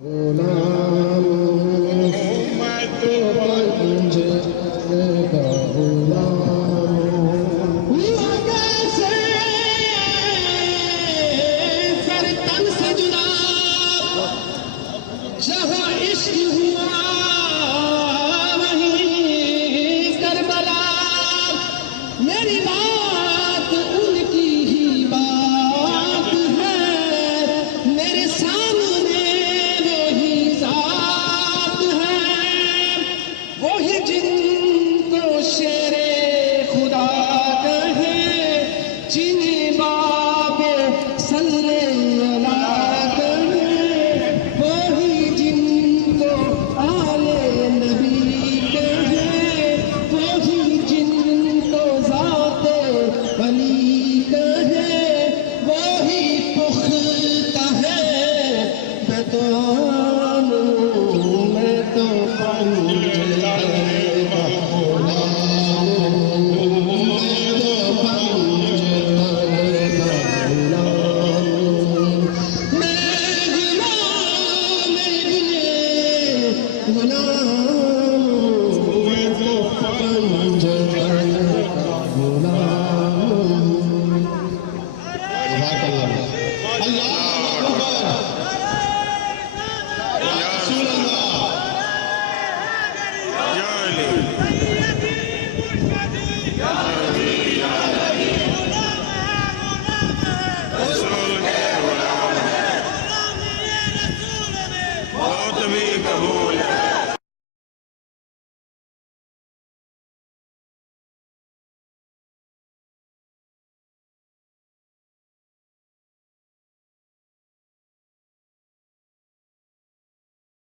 غلام میں تو پنجے کا غلام ہوا کیسے سر تن سے جدا جہاں عشق ہوا وہیں کربلا میری بات ان کی ہی بات ہے میرے سامنے وہی ذات ہے وہی جن کو شیر خدا کہے جن باب صلی اللہ کہے وہی جن کو آل نبی کہے وہی جن کو ذات علی کہے وہی پختہ ہے میں تو قبول